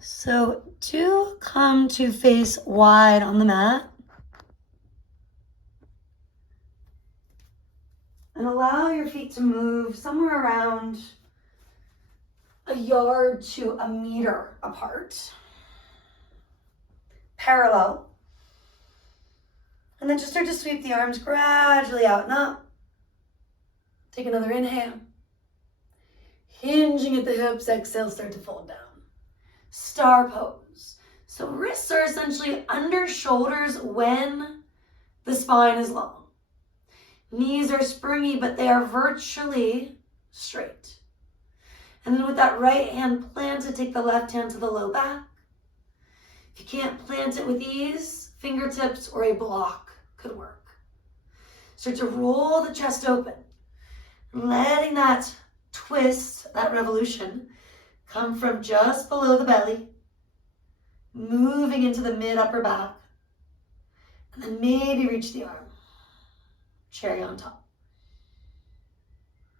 So do come to face wide on the mat. And allow your feet to move somewhere around a yard to a meter apart. Parallel. And then just start to sweep the arms gradually out and up. Take another inhale. Hinging at the hips, exhale, start to fold down. Star pose. So wrists are essentially under shoulders when the spine is long. Knees are springy, but they are virtually straight. And then with that right hand planted, take the left hand to the low back. If you can't plant it with ease, fingertips or a block could work. Start to roll the chest open, letting that twist, that revolution, come from just below the belly, moving into the mid-upper back, and then maybe reach the arm. Cherry on top.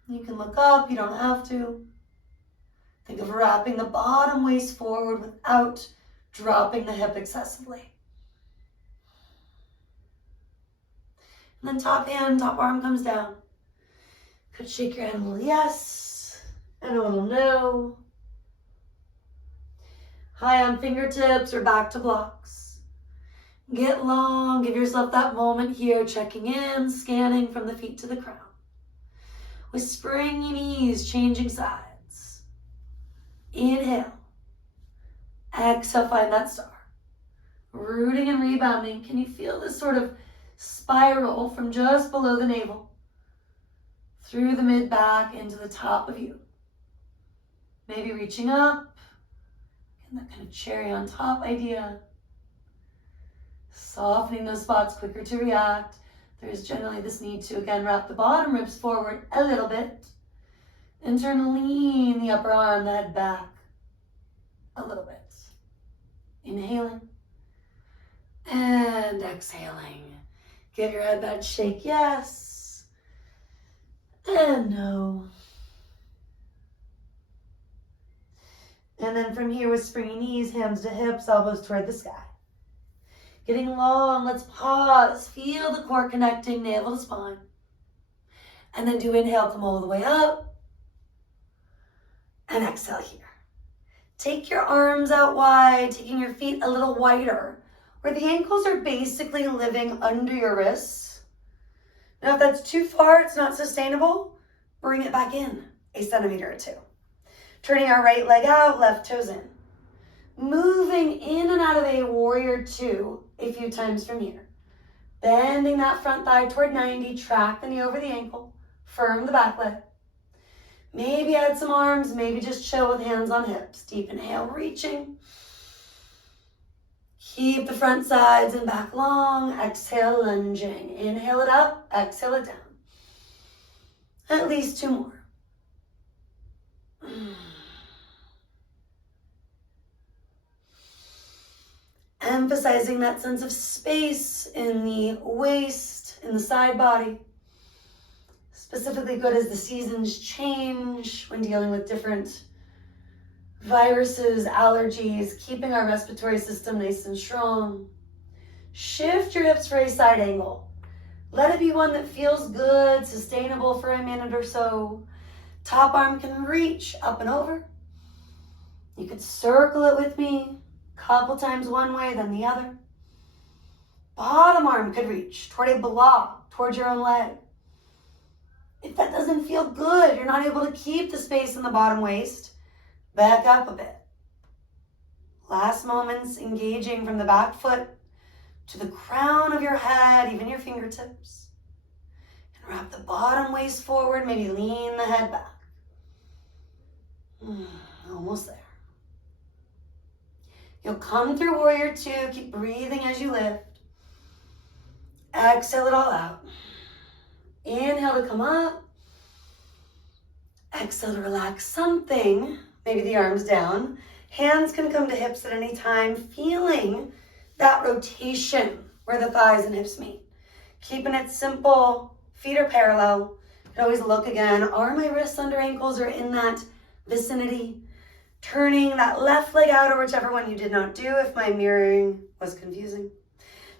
You can look up, you don't have to. Think of wrapping the bottom waist forward without dropping the hip excessively. And then top hand, top arm comes down. Could shake your head a little yes, and a little no. High on fingertips or back to blocks. Get long, give yourself that moment here, checking in, scanning from the feet to the crown. With springy knees, changing sides. Inhale. Exhale, find that star. Rooting and rebounding. Can you feel this sort of spiral from just below the navel through the mid-back into the top of you? Maybe reaching up. And that kind of cherry on top idea. Softening those spots, quicker to react. There's generally this need to, again, wrap the bottom ribs forward a little bit. And lean the upper arm, the head back a little bit. Inhaling. And exhaling. Give your head that shake, yes. And no. And then from here with springy knees, hands to hips, elbows toward the sky. Getting long, let's pause. Feel the core connecting, navel to spine. And then do inhale, come all the way up. And exhale here. Take your arms out wide, taking your feet a little wider, where the ankles are basically living under your wrists. Now, if that's too far, it's not sustainable, bring it back in a centimeter or two. Turning our right leg out, left toes in. Moving in and out of a warrior two a few times from here. Bending that front thigh toward 90, track the knee over the ankle, firm the back leg. Maybe add some arms, maybe just chill with hands on hips. Deep inhale, reaching. Keep the front sides and back long. Exhale, lunging. Inhale it up, exhale it down. At least two more. Emphasizing that sense of space in the waist, in the side body. Specifically good as the seasons change when dealing with different viruses, allergies, keeping our respiratory system nice and strong. Shift your hips for a side angle. Let it be one that feels good, sustainable for a minute or so. Top arm can reach up and over. You could circle it with me. Couple times one way, then the other. Bottom arm could reach toward a block, towards your own leg. If that doesn't feel good, you're not able to keep the space in the bottom waist, back up a bit. Last moments engaging from the back foot to the crown of your head, even your fingertips. And wrap the bottom waist forward, maybe lean the head back. Almost there. You'll come through warrior two. Keep breathing as you lift. Exhale it all out. Inhale to come up. Exhale to relax something. Maybe the arms down. Hands can come to hips at any time. Feeling that rotation where the thighs and hips meet. Keeping it simple. Feet are parallel. You can always look again. Are my wrists under ankles or in that vicinity? Turning that left leg out, or whichever one you did not do if my mirroring was confusing.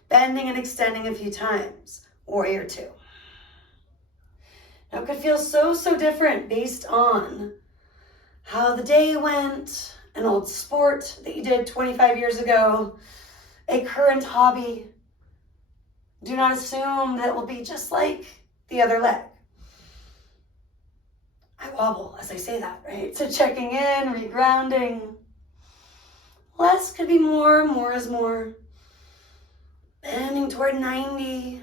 Bending and extending a few times. Warrior two. Now it could feel so different based on how the day went, an old sport that you did 25 years ago, a current hobby. Do not assume that it will be just like the other leg. I wobble as I say that, right? So checking in, regrounding. Less could be more is more. Bending toward 90.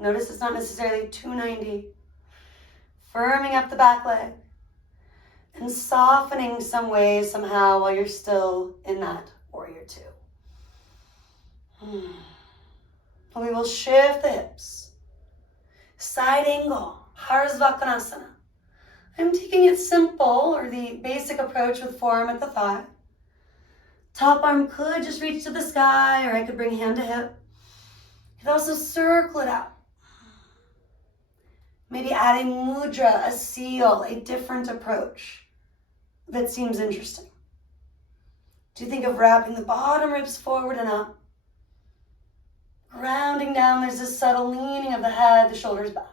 Notice it's not necessarily 290. Firming up the back leg. And softening some way, somehow, while you're still in that warrior two. We will shift the hips. Side angle, Parsvakonasana. I'm taking it simple, or the basic approach with forearm at the thigh. Top arm could just reach to the sky, or I could bring hand to hip. You could also circle it out. Maybe adding mudra, a seal, a different approach that seems interesting. Do you think of wrapping the bottom ribs forward and up? Grounding down, there's this subtle leaning of the head, the shoulders back.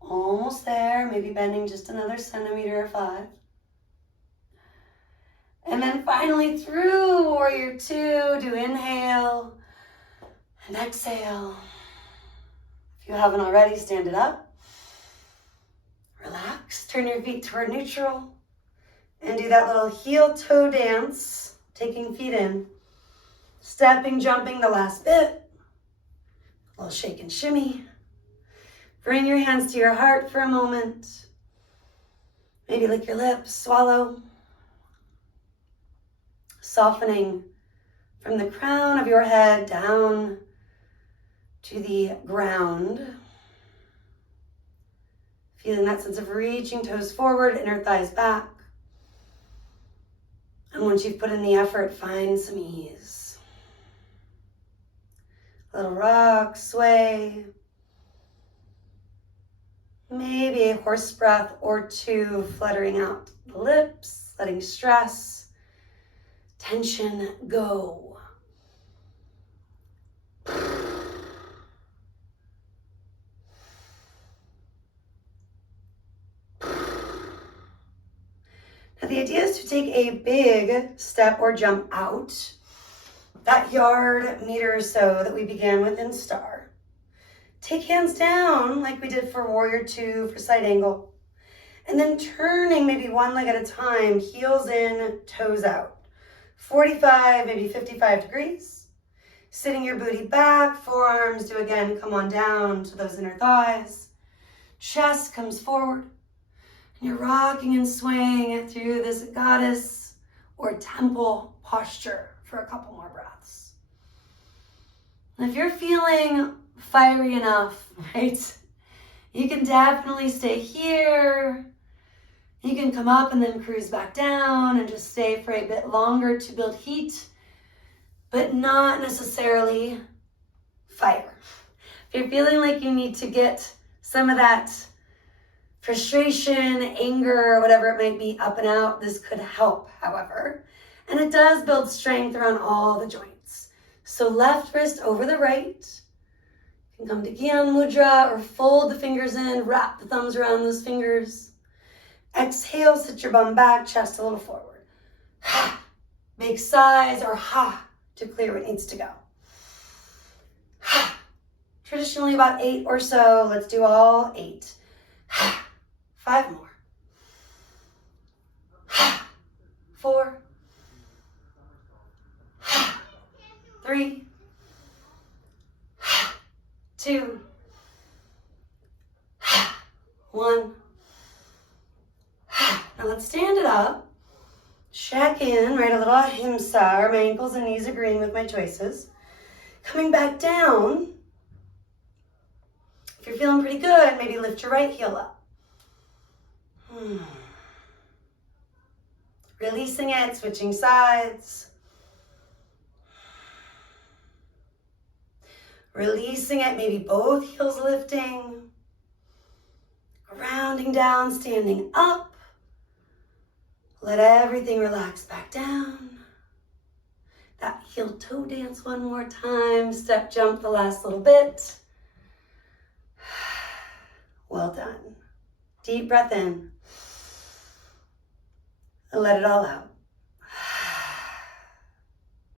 Almost there, maybe bending just another centimeter or 5. And then finally through warrior two, do inhale and exhale. If you haven't already, stand it up. Relax, turn your feet toward neutral. And do that little heel-toe dance, taking feet in. Stepping, jumping the last bit. A little shake and shimmy. Bring your hands to your heart for a moment. Maybe lick your lips, swallow. Softening from the crown of your head down to the ground. Feeling that sense of reaching toes forward, inner thighs back. And once you've put in the effort, find some ease. A little rock, sway. Maybe a horse breath or two, fluttering out the lips, letting stress, tension go. Now the idea is to take a big step or jump out, that yard, meter or so that we began with in star. Take hands down like we did for warrior two for side angle. And then turning maybe one leg at a time, heels in, toes out. 45, maybe 55 degrees. Sitting your booty back, forearms do again come on down to those inner thighs. Chest comes forward. And you're rocking and swaying through this goddess or temple posture for a couple more breaths. And if you're feeling fiery enough, right, you can definitely stay here. You can come up and then cruise back down and just stay for a bit longer to build heat, but not necessarily fire. If you're feeling like you need to get some of that frustration, anger, whatever it might be, up and out, this could help, however. And it does build strength around all the joints. So left wrist over the right. You can come to Gyan Mudra or fold the fingers in, wrap the thumbs around those fingers. Exhale, sit your bum back, chest a little forward. Ha! Big sighs or ha to clear what needs to go. Ha! Traditionally about 8 or so. Let's do all 8. Ha! 5 more. Ha! 4. Ha! 3. 2, 1. Now let's stand it up. Check in, right? A little ahimsa. Are my ankles and knees agreeing with my choices? Coming back down. If you're feeling pretty good, maybe lift your right heel up. Releasing it, switching sides. Releasing it, maybe both heels lifting. Rounding down, standing up. Let everything relax back down. That heel toe dance one more time. Step jump the last little bit. Well done. Deep breath in. And let it all out.